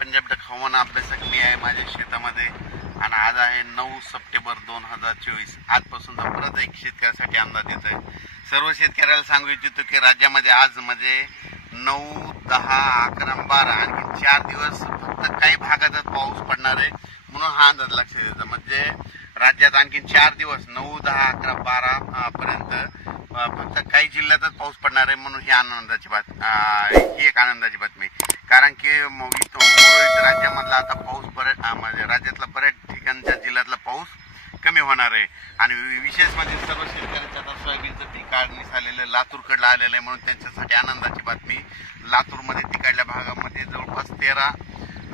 पंजाब हवामान अभ्यासक मी आहे माझ्या शेतामध्ये आणि आज आहे नऊ सप्टेंबर दोन हजार चोवीस. आजपासून परत एक शेतकऱ्यासाठी अंदाज येत आहे सर्व शेतकऱ्याला सांगू इच्छितो की राज्यामध्ये आज म्हणजे नऊ दहा अकरा बारा आणखी चार दिवस फक्त काही भागातच पाऊस पडणार आहे म्हणून हा अंदाज लक्षात येतो. म्हणजे राज्यात आणखी चार दिवस नऊ दहा अकरा बारा पर्यंत फक्त काही जिल्ह्यातच पाऊस पडणार आहे म्हणून ही आनंदाची बात ही एक आनंदाची बातमी. कारण की मग तो उर्वरित राज्यामधला आता पाऊस बऱ्याच म्हणजे राज्यातला बऱ्याच ठिकाणच्या जिल्ह्यातला पाऊस कमी होणार आहे. आणि विशेष म्हणजे सर्व शेतकऱ्यांचं आता सोयाबीनचं पीक काढणीस आलेलं लातूरकडलं आलेलं आहे म्हणून त्यांच्यासाठी आनंदाची बातमी. लातूरमध्ये तिकडल्या भागामध्ये जवळपास तेरा